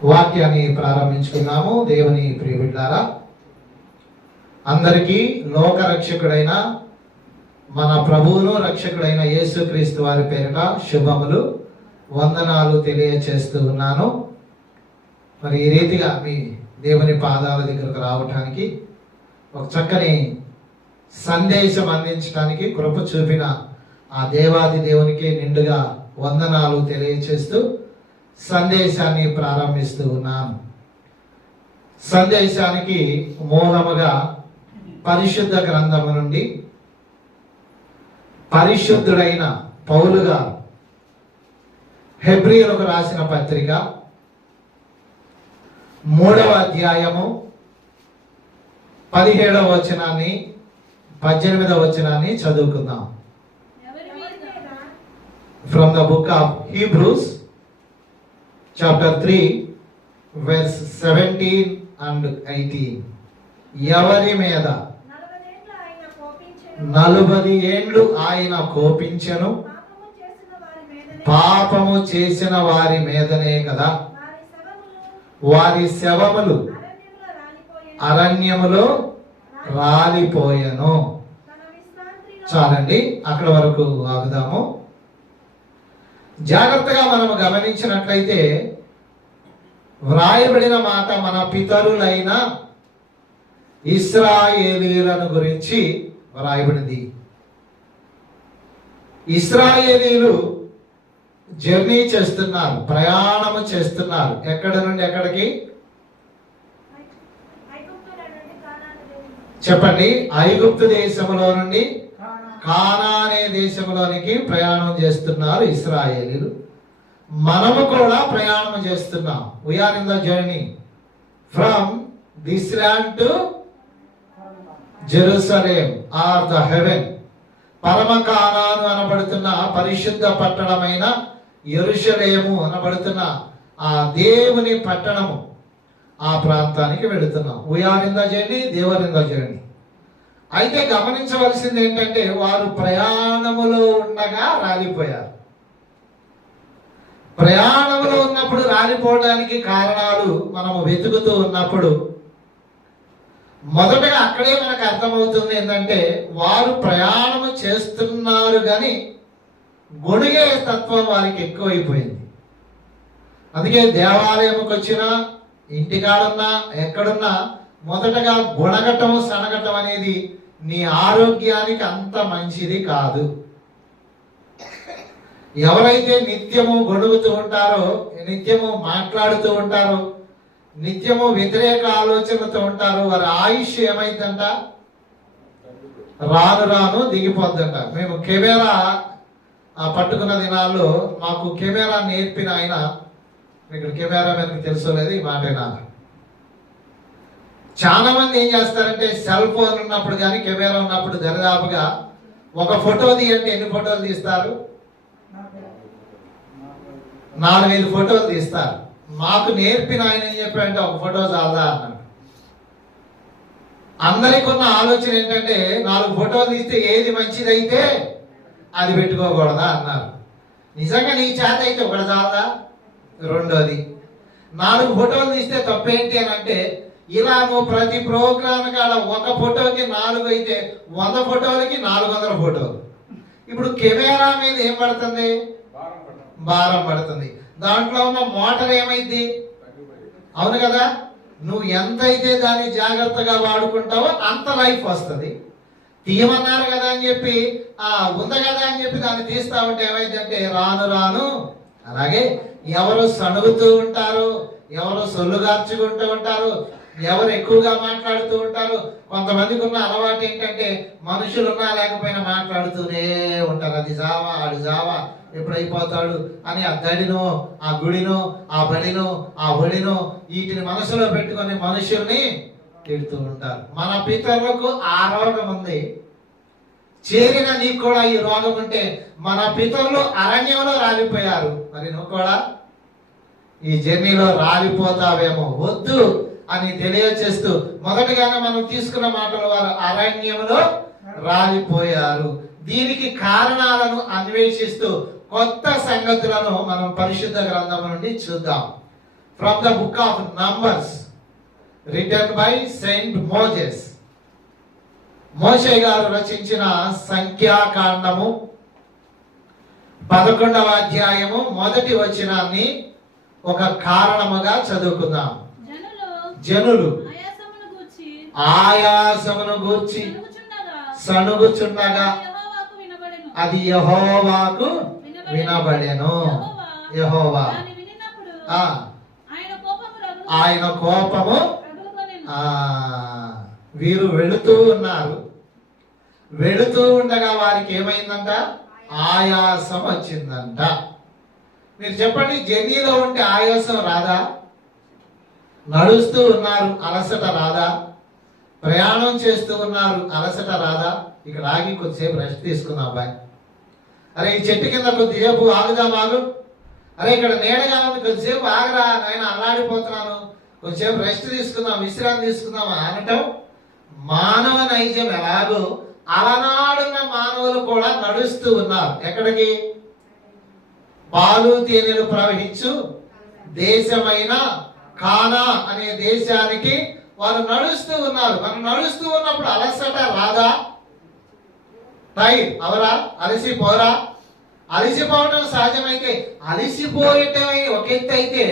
వాక్యాన్ని ప్రారంభించుకున్నాము. దేవుని ప్రియబిడ్డలారా, అందరికీ లోకరక్షకుడైన మన ప్రభువును రక్షకుడైన యేసుక్రీస్తు వారి పేరిట శుభములు, వందనాలు తెలియచేస్తూ ఉన్నాను. మరి ఈ రీతిగా మీ దేవుని పాదాల దగ్గరకు రావటానికి, ఒక చక్కని సందేశం అందించడానికి కృప చూపిన ఆ దేవాది దేవునికి నిండుగా వందనాలు తెలియచేస్తూ సందేశాన్ని ప్రారంభిస్తూ ఉన్నాను. సందేశానికి మూలముగా పరిశుద్ధ గ్రంథము నుండి పరిశుద్ధుడైన పౌలు గారు హెబ్రీయులకు రాసిన పత్రిక 3వ అధ్యాయము 17వ వచనాన్ని 18వ వచనాన్ని చదువుకుందాం. From the book of Hebrews chapter 3 verse 17 and 18. ఎవరి మీద 40 ఏండ్లు ఆయన కోపించెను, పాపము చేసిన వారి మీదనే కదా వారి శవములు అరణ్యములో రాలిపోయెను. చాలండి, అక్కడ వరకు ఆగుదాము. జాగ్రత్తగా మనము గమనించినట్లయితే వ్రాయబడిన మాట మన పితరులైన ఇశ్రాయేలీయులను గురించి వ్రాయబడింది. ఇశ్రాయేలీయులు జర్నీ చేస్తున్నారు, ప్రయాణము చేస్తున్నారు. ఎక్కడి నుండి ఎక్కడికి చెప్పండి? ఐగుప్తు దేశంలో నుండి కానానే దేశంలోనికి ప్రయాణం చేస్తున్నారు ఇశ్రాయేలీయులు. మనము కూడా ప్రయాణం చేస్తున్నాం. We are in the journey from this land to Jerusalem or the heaven. పరమ కానాను అనబడుతున్న పరిశుద్ధ పట్టణమైన యెరూషలేము అనబడుతున్న ఆ దేవుని పట్టణము, ఆ ప్రాంతానికి వెళుతున్నాం. We are in the journey, they're in the journey. అయితే గమనించవలసింది ఏంటంటే, వారు ప్రయాణములో ఉండగా రాలిపోయారు. ప్రయాణంలో ఉన్నప్పుడు రాలిపోవడానికి కారణాలు మనము వెతుకుతూ ఉన్నప్పుడు మొదటగా అక్కడే మనకు అర్థమవుతుంది ఏంటంటే, వారు ప్రయాణము చేస్తున్నారు కానీ గొణిగే తత్వం వారికి ఎక్కువైపోయింది. అందుకే దేవాలయంకి వచ్చినా, ఇంటికాడున్నా, ఎక్కడున్నా మొదటగా గుణగటం సనగటం అనేది నీ ఆరోగ్యానికి అంత మంచిది కాదు. ఎవరైతే నిత్యము గొడుగుతూ ఉంటారో, నిత్యము మాట్లాడుతూ ఉంటారో, నిత్యము వ్యతిరేక ఆలోచనతో ఉంటారో, వారి ఆయుష్ ఏమైందంట? రాను రాను దిగిపోద్దంట. మేము కెమెరా పట్టుకున్న దినాల్లో మాకు కెమెరా నేర్పిన ఆయన, మీకు కెమెరా మీకు తెలుసుకోలేదు ఈ మాటేనా? చాలా మంది ఏం చేస్తారంటే, సెల్ ఫోన్ ఉన్నప్పుడు కానీ కెమెరా ఉన్నప్పుడు దరిదాపుగా ఒక ఫోటో తీయండి, ఎన్ని ఫోటోలు తీస్తారు? 4-5 ఫోటోలు తీస్తారు. మాకు నేర్పిన ఆయన ఏం చెప్పారంటే, ఒక ఫోటో చాలదా అన్నాడు. అందరికి ఉన్న ఆలోచన ఏంటంటే, 4 ఫోటోలు తీస్తే ఏది మంచిదైతే అది పెట్టుకోకూడదా అన్నారు. నిజంగా నీ చేత అయితే ఒకటి చాలదా? రెండోది 4 ఫోటోలు తీస్తే తప్పేంటి అని అంటే, ఇలా నువ్వు ప్రతి ప్రోగ్రామ్ కాడ ఒక ఫోటోకి 4 అయితే 100 ఫోటోలకి 400 ఫోటోలు. ఇప్పుడు కెమెరా మీద ఏం పడుతుంది? భారం పడుతుంది. దాంట్లో ఉన్న మోటార్ ఏమైంది? అవును కదా? నువ్వు ఎంతైతే దాన్ని జాగ్రత్తగా వాడుకుంటావో అంత లైఫ్ వస్తుంది. తీయమన్నారు కదా అని చెప్పి, ఉంది కదా అని చెప్పి దాన్ని తీస్తా ఉంటే ఏమైందంటే, రాను రాను అలాగే ఎవరు సణుగుతూ ఉంటారు, ఎవరు సొల్లుగార్చుకుంటూ ఉంటారు, ఎవరు ఎక్కువగా మాట్లాడుతూ ఉంటారు. కొంతమందికి ఉన్న అలవాటు ఏంటంటే, మనుషులు ఉన్నా లేకపోయినా మాట్లాడుతూనే ఉంటారు. అది జావా, ఆడు జావా, ఎప్పుడైపోతాడు అని ఆ దడినో, ఆ గుడినో, ఆ బడినో, ఆ ఒడినో వీటిని మనసులో పెట్టుకొని మనుషుల్ని తిడుతూ ఉంటారు. మన పితరులకు ఆ రోగం ఉంది. చేరిన నీకు కూడా ఈ రోగం ఉంటే, మన పితరులు అరణ్యంలో రాలిపోయారు, మరి నువ్వు కూడా ఈ జర్నీలో రాలిపోతావేమో. వద్దు అని తెలియచేస్తూ మొదటిగానే మనం తీసుకున్న మాటలు, వారు అరణ్యంలో రాలిపోయారు. దీనికి కారణాలను అన్వేషిస్తూ కొత్త సంగతులను మనం పరిశుద్ధ గ్రంథం నుండి చూద్దాం. From the book of Numbers written by saint Moses. మోషే గారు రచించిన సంఖ్యాకాండము 11వ అధ్యాయము 1వ వచనాన్ని ఒక కారణముగా చదువుకుందాం. జనులు ఆయాసమును గూర్చి సణుగుచుండగా అది యెహోవాకు వినబడెను. యెహోవా ఆయన కోపము. వీరు వెళుతూ ఉన్నారు. వెళుతూ ఉండగా వారికి ఏమైందంట? ఆయాసం వచ్చిందంట. మీరు చెప్పండి, జర్నీలో ఉంటే ఆయాసం రాదా? నడుస్తూ ఉన్నారు, అలసట రాదా? ప్రయాణం చేస్తూ ఉన్నారు, అలసట రాదా? ఇక్కడ ఆగి కొద్దిసేపు రెస్ట్ తీసుకుందాం. అబ్బాయి, అరే ఈ చెట్టు కింద కొద్దిసేపు ఆగు. అరే ఇక్కడ నీడగా ఉంది, కొద్దిసేపు ఆగరా నాయన, అల్లాడిపోతున్నాను, కొద్దిసేపు రెస్ట్ తీసుకుందాం, విశ్రాంతి తీసుకుందాం అనటం మానవ నైజం. ఎలాగో అలనాడున్న మానవులు కూడా నడుస్తూ ఉన్నారు. ఎక్కడికి? పాలు తేనెలు ప్రవహించు దేశమైన కానా అనే దేశానికి వారు నడుస్తూ ఉన్నారు. మనం నడుస్తూ ఉన్నప్పుడు అలసట రాదా? టైర్ అవరా? అలసిపోరా? అలసిపోవడం సహజమైతే అలసిపోయటం ఒక ఎత్తు అయితే,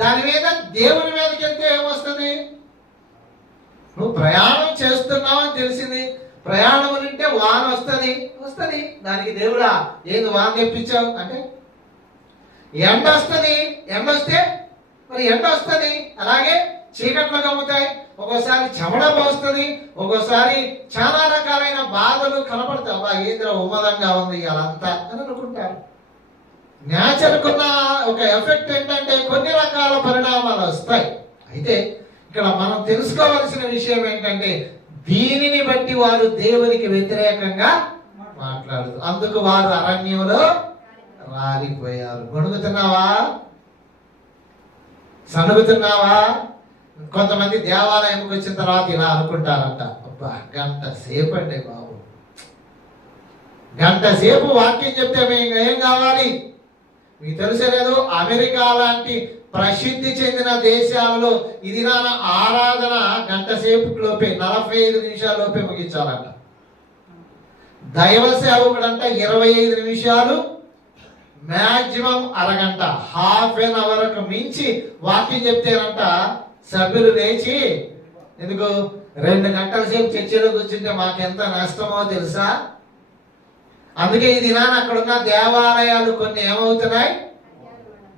దాని మీద దేవుని మీదకి వెళ్తే ఏమొస్తుంది? నువ్వు ప్రయాణం చేస్తున్నావు అని తెలిసింది, ప్రయాణం ఉంటే వాన వస్తుంది. దానికి దేవుడా ఏది వాన తెప్పించావు అంటే, ఎండ వస్తుంది. ఎండ వస్తే మరి ఎండ వస్తుంది. అలాగే చీకట్లు కమ్ముతాయి, ఒక్కోసారి చెమడ పోస్తుంది, ఒక్కోసారి చాలా రకాలైన బాధలు కనపడతాయి. అబ్బా ఏంద్ర ఉమ్మదంగా ఉంది అలంతా అని అనుకుంటారు. నేచర్కున్న ఒక ఎఫెక్ట్ ఏంటంటే కొన్ని రకాల పరిణామాలు వస్తాయి. అయితే ఇక్కడ మనం తెలుసుకోవాల్సిన విషయం ఏంటంటే, దీనిని బట్టి వారు దేవునికి వ్యతిరేకంగా మాట్లాడదు. అందుకు వారు అరణ్యంలో రాలిపోయారు. గొణుగుతున్నావా? సణుగుతున్నావా? కొంతమంది దేవాలయంకి వచ్చిన తర్వాత ఇలా అనుకుంటారంట, అబ్బా గంట సేపు అండి బాబు, గంట సేపు వాక్యం చెప్తే మేము ఏం కావాలి? మీకు తెలిసలేదు, అమెరికా లాంటి ప్రసిద్ధి చెందిన దేశాలలో ఇది నా ఆరాధన గంట సేపు లోపే 45 నిమిషాల లోపే ముగించాలంట. దైవ సేవకుడంట 25 నిమిషాలు, మ్యాక్సిమం అరగంట, హాఫ్ ఎన్ అవర్ మించి వాక్యం చెప్తేనంట సభ్యులు లేచి, ఎందుకు 2 గంటల సేపు చర్చలో కూర్చుంటే మాకెంత నష్టమో తెలుసా? అందుకే ఈ దినాన అక్కడున్న దేవాలయాలు కొన్ని ఏమవుతున్నాయి?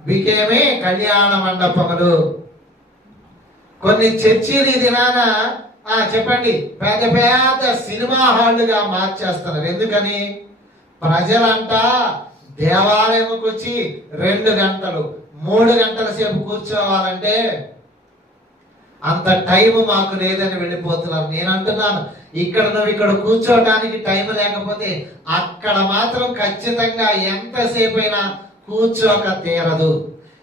బికేమే కళ్యాణ మండపములు. కొన్ని చర్చిలు ఈ దినాన చెప్పండి పెద్ద పెద్ద సినిమా హాళ్లుగా మార్చేస్తున్నారు. ఎందుకని? ప్రజలంతా దేవాలయంకి వచ్చి 2 గంటలు 3 గంటల సేపు కూర్చోవాలంటే అంత టైం మాకు లేదని వెళ్ళిపోతున్నారు. నేను అంటున్నాను, ఇక్కడ కూర్చోడానికి టైం లేకపోతే అక్కడ మాత్రం ఖచ్చితంగా ఎంతసేపు అయినా కూర్చోక తీరదు.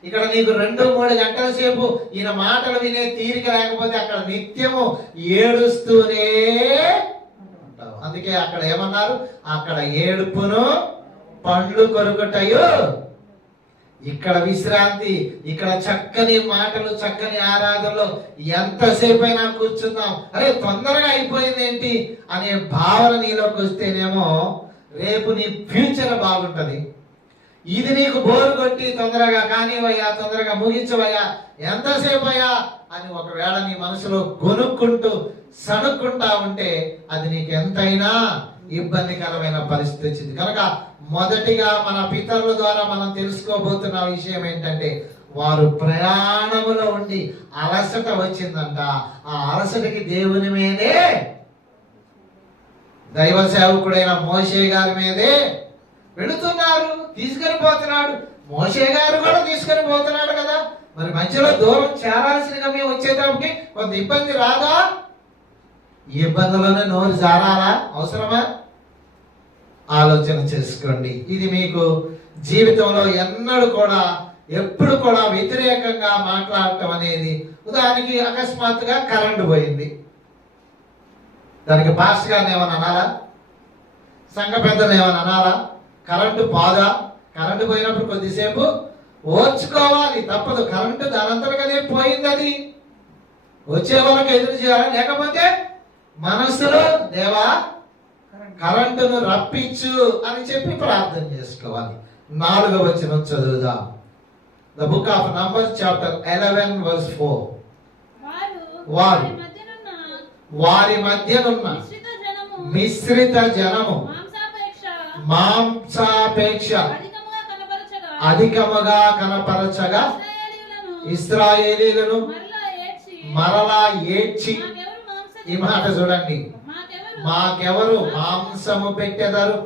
ఇక్కడ నీకు 2-3 గంటల సేపు ఈయన మాటలు వినే తీరిక లేకపోతే అక్కడ నిత్యము ఏడుస్తూనే ఉంటావు. అందుకే అక్కడ ఏమన్నారు? అక్కడ ఏడుపును పండ్లు కొరుకుటయు, ఇక్కడ విశ్రాంతి, ఇక్కడ చక్కని మాటలు, చక్కని ఆరాధనలో ఎంతసేపు అయినా కూర్చుందాం, అరే తొందరగా అయిపోయింది ఏంటి అనే భావన నీలోకి వస్తేనేమో రేపు నీ ఫ్యూచర్ బాగుంటది. ఇది నీకు బోరు కొట్టి తొందరగా కానివయ్యా, తొందరగా ముగించవయ్యా, ఎంతసేపు అయ్యా అని ఒకవేళ నీ మనసులో గొనుక్కుంటూ సణుక్కుంటా ఉంటే అది నీకు ఎంతైనా ఇబ్బందికరమైన పరిస్థితి వచ్చింది. కనుక మొదటిగా మన పితరుల ద్వారా మనం తెలుసుకోబోతున్న విషయం ఏంటంటే, వారు ప్రయాణములో ఉండి అలసట వచ్చిందంట. ఆ అలసటకి దేవుని మీదే, దైవ సేవకుడైన మోషే గారి మీదే వెళుతున్నారు. తీసుకొని పోతున్నాడు, మోషే గారు కూడా తీసుకొని పోతున్నాడు కదా. మరి మధ్యలో దూరం చేరాల్సిన గమ్యం వచ్చేటప్పటికి కొంత ఇబ్బంది రాదా? ఈ ఇబ్బందులోనే నోరు జారాలా? అవసరమా? ఆలోచన చేసుకోండి. ఇది మీకు జీవితంలో ఎప్పుడు కూడా వ్యతిరేకంగా మాట్లాడటం అనేది, ఉదాహరణకి అకస్మాత్తుగా కరెంటు పోయింది, దానికి పాస్టర్ గారిని ఏమన్నా అనాలా? సంఘ పెద్దలు ఏమన్నా అనాలా? కరెంటు పోదా? కరెంటు పోయినప్పుడు కొద్దిసేపు ఓర్చుకోవాలి, తప్పదు. కరెంటు దానంతరగానే పోయింది, అది వచ్చే వాళ్ళకి ఎదురు చేయాలి. లేకపోతే మనసులో దేవా కరెంటును రప్పించు అని చెప్పి ప్రార్థన చేసుకోవాలి. 4వ వచనం చదువుదాం. The book of numbers chapter 11 verse 4. వారు వారి మధ్యనున్న మిశ్రిత జనము మాంసాపేక్ష అధికముగా కనపరచగా ఇశ్రాయేలీయులను మరలా ఏడ్చి, ఈ మాట చూడండి, మాకెవరు మాంసము పెట్టెదరు,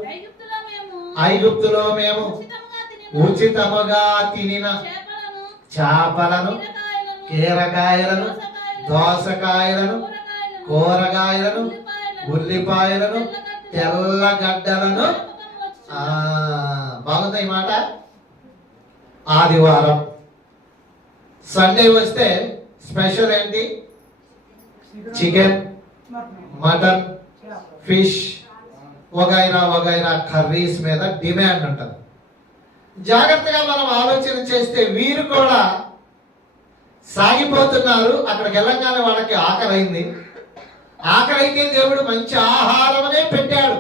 ఐగుప్తులో మేము ఉచితముగా తినిన చేపలను, కీరకాయలను, దోసకాయలను, కూరగాయలను, ఉల్లిపాయలను, తెల్లగడ్డలను. బాగుంది ఈ మాట. ఆదివారం సండే వస్తే స్పెషల్ ఏంటి? చికెన్, మటన్, ఫిష్ వగైరా వగైరా కర్రీస్ మీద డిమాండ్ ఉంటుంది. జాగ్రత్తగా మనం ఆలోచన చేస్తే వీరు కూడా సాగిపోతున్నారు. అక్కడికి వెళ్ళగానే వాళ్ళకి ఆకలైంది. ఆకలైతే దేవుడు మంచి ఆహారమనే పెట్టాడు,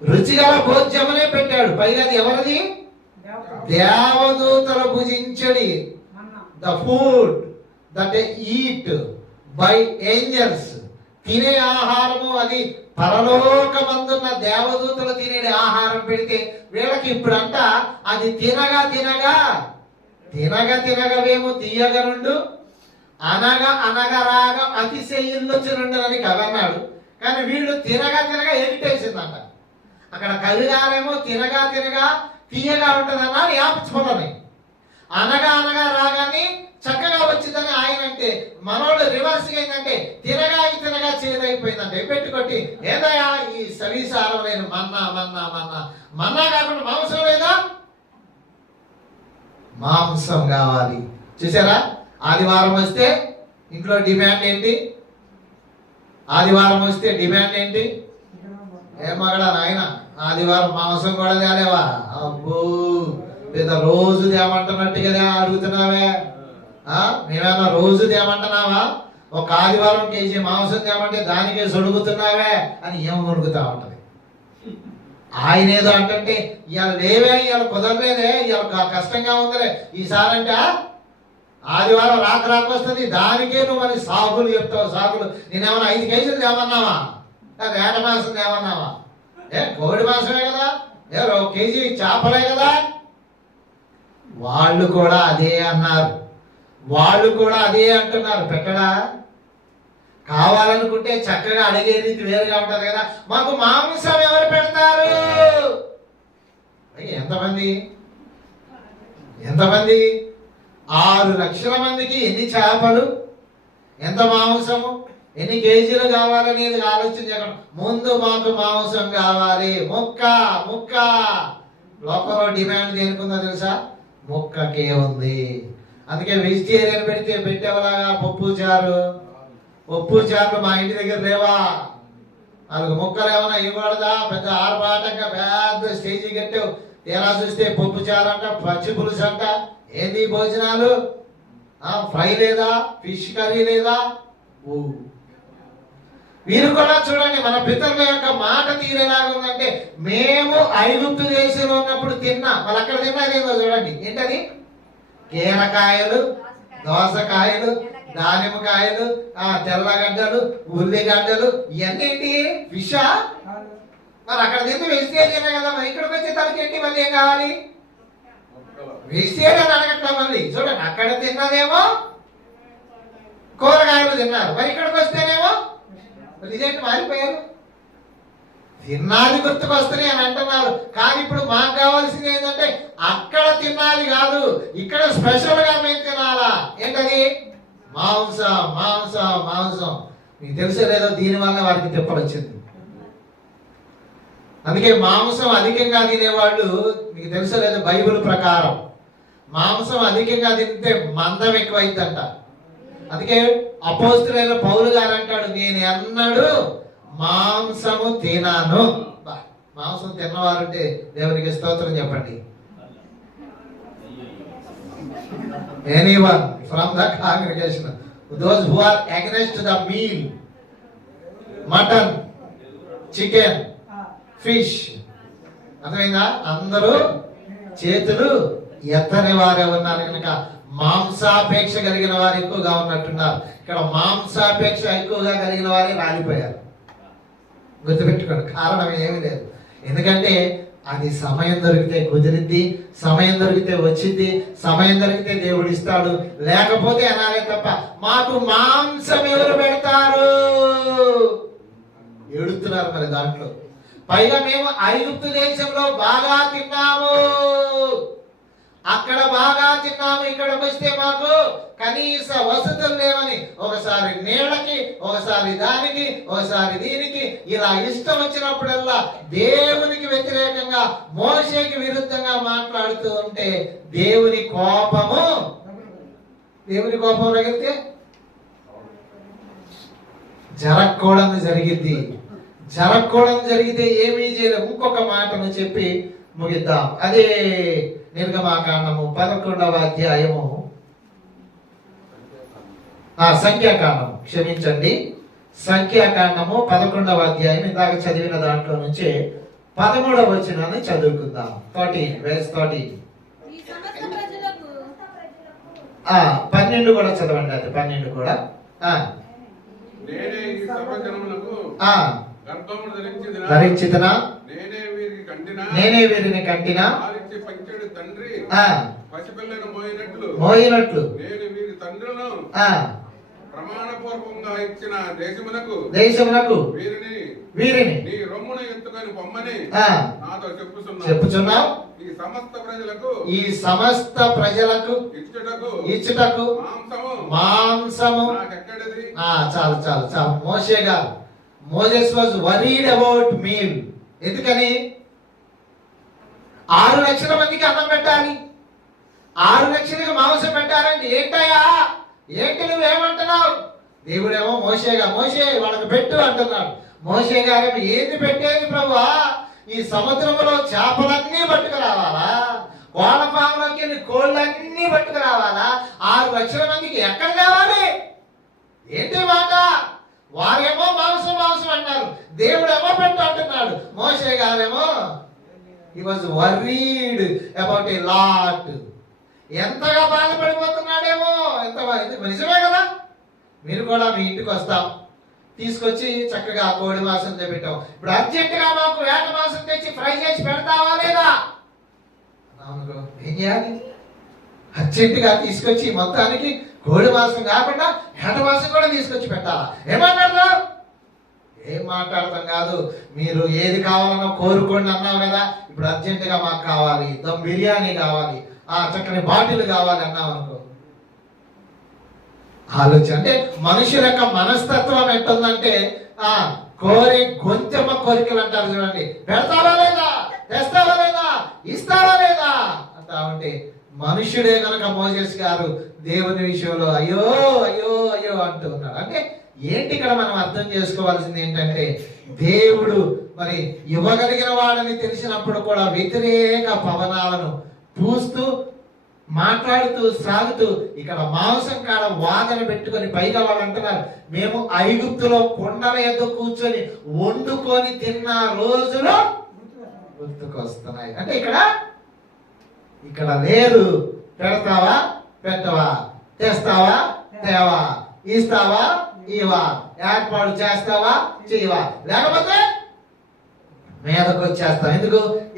రుచిగల భోజ్యమనే పెట్టాడు. పైగా అది ఎవరిది? దేవదూతలు భుజించడి. The food that eat by angels. తినే ఆహారము అది పరలోకమందున్న దేవదూతలు తినే ఆహారం పెడితే వీళ్ళకి ఇప్పుడంట అది తినగా తినగా తినగా తినగవేమో తీయగనుండు, అనగా అనగరాగా అతిశయిల్లుచునుండని కవి అన్నాడు. కానీ వీళ్ళు తినగా తినగా ఎగిటేసిందంట. అక్కడ కవిగారేమో తినగా తినగా తీయగా ఉంటుందన్నా యాపించుకోవాలి. అనగా అనగా రాగానే చక్కగా వచ్చిందని ఆయన అంటే, మనోడు రివర్స్ ఏంటంటే తినగా తినగా చేదైపోయిందంటే పెట్టుకొట్టి, ఏదయా ఈ సవిసారం లేని మన్నా మన్నా మన్నా మన్నా కాకుండా మాంసం లేదా? మాంసం కావాలి. చూసారా? ఆదివారం వస్తే ఇంట్లో డిమాండ్ ఏంటి? ఆదివారం వస్తే డిమాండ్ ఏంటి? ఏ మగడా నాయన ఆదివారం మాంసం కూడా తేలేవా? అబ్బో, పెద్ద రోజు తేమంటున్నట్టుగా అడుగుతున్నావే. మేమేమన్నా రోజు తేమంటున్నావా? ఒక ఆదివారం కేజీ మాంసం తేమంటే దానికే సొడుగుతున్నావే అని ఏం వణుకుతా ఉంటది. ఆయన ఏదో అంటే ఇవాళ లేవే, ఇవాళ కుదరలేదే, ఇవాళ కష్టంగా ఉందిలే, ఈసారంటే ఆదివారం రాకొస్తుంది, దానికే నువ్వు అని సాగులు చెప్తావు. సాగులు నేనేమన్నా 5 కేజీలు తేమన్నావా? వేట మాంసం తేమన్నావా? కోడి మాంసమే కదా, 1 కేజీ చేపలే కదా. వాళ్ళు కూడా అదే అన్నారు, వాళ్ళు కూడా అదే అంటున్నారు. పెట్టడా? కావాలనుకుంటే చక్కగా అడిగే రీతి వేరుగా ఉంటది కదా. మాకు మాంసం ఎవరు పెడతారు? ఎంతమంది 6 లక్షల మందికి ఎన్ని చేపలు, ఎంత మాంసము, ఎన్ని కేజీలు కావాలనేది ఆలోచన చేయడం. ముందు మాకు మాంసం కావాలి, ముక్క ముక్క. లోకంలో డిమాండ్ దేనికుందో తెలుసా? ముక్కకే ఉంది. అందుకే వెజిటేరియన్ పెట్టేవాళ్ళగా పప్పు చారు మా ఇంటి దగ్గర లేవా? 4 ముక్కలు ఏమన్నా ఇవ్వకూడదా? పెద్ద ఆర్భాటంగా పెద్ద స్టేజీ కట్టావు. ఎలా చూస్తే పప్పు చారు అంట, పచ్చి పులుసు అంట. ఏంది భోజనాలు? ఫ్రై లేదా? ఫిష్ కర్రీ లేదా? వీరు కూడా చూడండి, మన పితరుల యొక్క మాట తీరేలాగా ఉందంటే, మేము ఐగుప్తు దేశంలో ఉన్నప్పుడు తిన్నా, వాళ్ళు అక్కడ తిన్నది ఏందో చూడండి. ఏంటది? కీరకాయలు, దోసకాయలు, దానిమ్మకాయలు, తెల్లగడ్డలు, ఉల్లిగడ్డలు, ఇవన్నీ ఫిషా? మరి అక్కడ తింటే వెజిటేరియన్ కదా. మరి ఇక్కడికి వచ్చే తనకేంటి మళ్ళీ ఏం కావాలి? వెజిటేరియన్ అడగట్లా మళ్ళీ. చూడండి, అక్కడ తిన్నదేమో కూరగాయలు తిన్నారు, మరి ఇక్కడికి వస్తేనేమో ఇదేంటి మారిపోయారు? తిన్నాది గుర్తుకొస్తున్నాయి అని అంటున్నారు. కానీ ఇప్పుడు మాకు కావాల్సింది ఏంటంటే అక్కడ తినాలి కాదు, ఇక్కడ స్పెషల్ గా మేము తినాలా. ఏంటది? మాంసం మాంసం మాంసం. మీకు తెలుసో లేదో, దీనివల్ల వారికి తిప్పలు వచ్చింది. అందుకే మాంసం అధికంగా తినేవాళ్ళు, మీకు తెలుసో లేదో, బైబిల్ ప్రకారం మాంసం అధికంగా తింటే మందం ఎక్కువైందంట. అందుకే అపోస్తలుడైన పౌలు గారు అంటాడు, నేను ఎన్నడూ మాంసము తినాను. మాంసం తిన్నవారంటే దేవునికి స్తోత్రం చెప్పండి. anyone from the congregation, those who are against the meal, mutton, chicken, fish, అర్థమైందా? అందరూ చేతులు ఎత్తని వారే ఉన్నారు కనుక మాంసాపేక్ష కలిగిన వారు ఎక్కువగా ఉన్నట్టున్నారు. ఇక్కడ మాంసాపేక్ష ఎక్కువగా కలిగిన వారే రాలిపోయారు. గుర్తుపెట్టుకోండి, కారణం ఏమీ లేదు. ఎందుకంటే అది సమయం దొరికితే కుదిరిద్ది, సమయం దొరికితే వచ్చింది, సమయం దొరికితే దేవుడు ఇస్తాడు. లేకపోతే అనాలే తప్ప మాకు మాంసం ఎవరు పెడతారు ఏడుతున్నారు. మరి దాంట్లో పైగా మేము ఐగుప్తు దేశంలో బాగా తిన్నాము, అక్కడ బాగా తిన్నాము, ఇక్కడ వస్తే మాకు కనీస వసతులు లేవని ఒకసారి నీళ్ళకి, ఒకసారి దానికి, ఒకసారి దీనికి, ఇలా ఇష్టం వచ్చినప్పుడల్లా దేవునికి వ్యతిరేకంగా, మోషేకి విరుద్ధంగా మాట్లాడుతూ ఉంటే దేవుని కోపం రగిలితే జరగకూడదు జరిగితే ఏమీ చేయలేము. ఇంకొక మాటను చెప్పి ముగిద్దాం. అదే నిర్గమాకాండము 11వ అధ్యాయము, సంఖ్యాకాండము, క్షమించండి, సంఖ్యాకాండము 11వ అధ్యాయం ఇందాక చదివిన దాంట్లో నుంచి 13వ వచనాన్ని చదువుకుందాం. 13 verse 13. 12 కూడా చదవండి. అది 12 కూడా. ధరించితనా, నేనే వీరిని కంటినా, మోయినట్లు ప్రమాణపూర్వకంగా ఇచ్చిన దేశమునకు వీరిని నీ రొమ్మును ఎత్తుకొని పొమ్మని నాతో చెప్పుచున్నావు. ఈ సమస్త ప్రజలకు ఇచ్చుటకు మాంసము చాలు. మోషే గారు, Moses was worried about meal. ఎందుకని? 6 లక్షల మందికి అన్నం పెట్టాలి, 6 లక్షలకి మాంసం పెట్టాలండి. ఏంటయ్యా, ఏంటి నువ్వేమంటున్నావు? దేవుడేమో మోషే వాళ్ళకి పెట్టు అంటున్నాడు. మోషే గారేమో ఏంది పెట్టేది ప్రభువా? ఈ సముద్రంలో చేపలన్నీ పట్టుకురావాలా? కోళ్ళ ఫామ్లోకి కోళ్ళన్నీ పట్టుకురావాలా? 6 లక్షల మందికి ఎక్కడ కావాలి? ఏంటి మాట? వారేమో మాంసం అంటారు, దేవుడేమో పెట్టు అంటున్నాడు. మోషే గారేమో he was worried about a lot. ఎంతగా బాధపడిపోతున్నాడేమో. నిజమే కదా? మీరు కూడా మీ ఇంటికి వస్తాం, తీసుకొచ్చి చక్కగా కోడి మాంసం తెప్పిట్టాం. ఇప్పుడు అర్జెంటుగా మాకు వేట మాంసం తెచ్చి ఫ్రై చేసి పెడతావా లేదా? ఏం చేయాలి? అర్జెంటుగా తీసుకొచ్చి మొత్తానికి కోడి మాంసం కాకుండా వేట మాంసం కూడా తీసుకొచ్చి పెట్టాలా? ఏమంటారు? ఏం మాట్లాడతాం కాదు. మీరు ఏది కావాలన్నా కోరుకోండి అన్నావు కదా. ఇప్పుడు అర్జెంటుగా మాకు కావాలి, దమ్ బిర్యానీ కావాలి, చక్కని బాటిల్ కావాలి అన్నావు అనుకో. ఆలోచన అంటే మనుషుల యొక్క మనస్తత్వం ఎట్టుందంటే కోరి గొంతెమ్మ కోరికలు అంటారు చూడండి. పెడతావా లేదా, తెస్తావా లేదా, ఇస్తావా లేదా అంటా ఉంటే మనుషుడే కనుక మోసెస్ గారు దేవుని విషయంలో అయ్యో అయ్యో అయ్యో అంటూ ఉన్నారు. అంటే ఏంటి ఇక్కడ మనం అర్థం చేసుకోవాల్సింది ఏంటంటే, దేవుడు మరి ఇవ్వగలిగిన వాడని తెలిసినప్పుడు కూడా వ్యతిరేక పవనాలను పూస్తూ మాట్లాడుతూ సాగుతూ ఇక్కడ మాంసం కాడ వాదన పెట్టుకొని పైగా వాళ్ళు అంటున్నారు, మేము ఐగుప్తులో కొండల ఎద్దు కూర్చొని వండుకొని తిన్న రోజులు గుర్తుకొస్తున్నాయి. అంటే ఇక్కడ లేదు. పెడతావా పెట్టవా, తెస్తావా తేవా, ఇస్తావా ఇవా, ఏర్పాటు చేస్తావా చేయవా, లేకపోతే మీదకు వచ్చేస్తావు.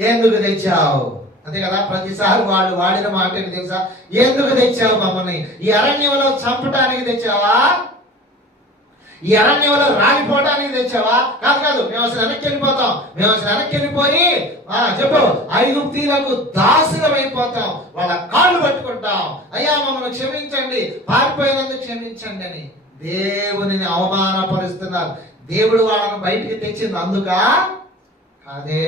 ఎందుకు తెచ్చావు? అంతే కదా. ప్రతిసారి వాళ్ళు వాడిన మాట ఏంటి తెలుసా? ఎందుకు తెచ్చావు మమ్మల్ని? ఈ అరణ్యంలో చంపటానికి తెచ్చావా? ఈ అరణ్యంలో రాలిపోవటానికి తెచ్చావా? కాదు, మేము అసలు వెనక్కి వెళ్ళిపోతాం. మేము అసలు వెనక్కి వెళ్ళిపోయి చెప్పు ఐగుప్తీలకు దాసులం అయిపోతాం, వాళ్ళ కాళ్ళు పట్టుకుంటాం. అయ్యా మమ్మల్ని క్షమించండి, పారిపోయినందుకు క్షమించండి అని దేవునిని అవమానపరుస్తున్నారు. దేవుడు వాళ్ళను బయటికి తెచ్చింది అందుక కాదే,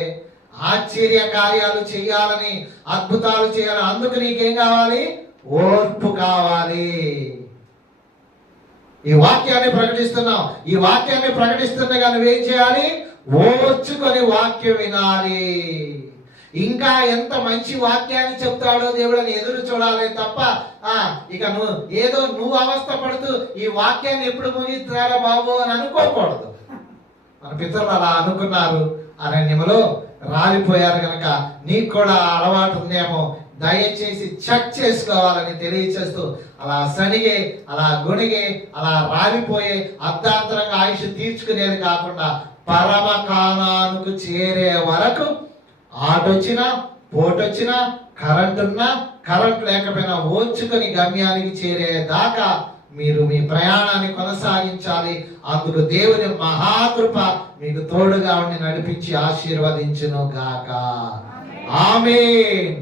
ఆశ్చర్య కార్యాలు చేయాలని, అద్భుతాలు చేయాలని. అందుకు నీకేం కావాలి? ఓర్పు కావాలి. ఈ వాక్యాన్ని ప్రకటిస్తున్నావు. ఈ వాక్యాన్ని ప్రకటిస్తుండగా నువ్వేం చేయాలి? ఓర్చుకొని వాక్యం వినాలి. ఇంకా ఎంత మంచి వాక్యాన్ని చెప్తాడో దేవుడని ఎదురు చూడాలి తప్ప ఇక నువ్వు అవస్థ పడుతూ ఈ వాక్యాన్ని ఎప్పుడు ముగిస్తారా బాబు అని అనుకోకూడదు. మన పితరులు అలా అనుకున్నారు, అరణ్యములో రాలిపోయారు కనుక నీకు కూడా అలవాటు ఉందేమో, దయచేసి చెక్ చేసుకోవాలని తెలియచేస్తూ అలా సనిగే, అలా గొణిగే, అలా రాలిపోయే, అర్ధాంతరంగా ఆయుష్ తీర్చుకునేది కాకుండా పరమ కానానుకు చేరే వరకు ఆటొచ్చినా పోటొచ్చినా కరెంట్ ఉన్నా కరెంట్ లేకపోయినా ఓర్చుకొని గమ్యానికి చేరేదాకా మీరు మీ ప్రయాణాన్ని కొనసాగించాలి. అందుకు దేవుని మహాకృప మీకు తోడుగా ఉండి నడిపించి ఆశీర్వదించును గాక. ఆమేన్.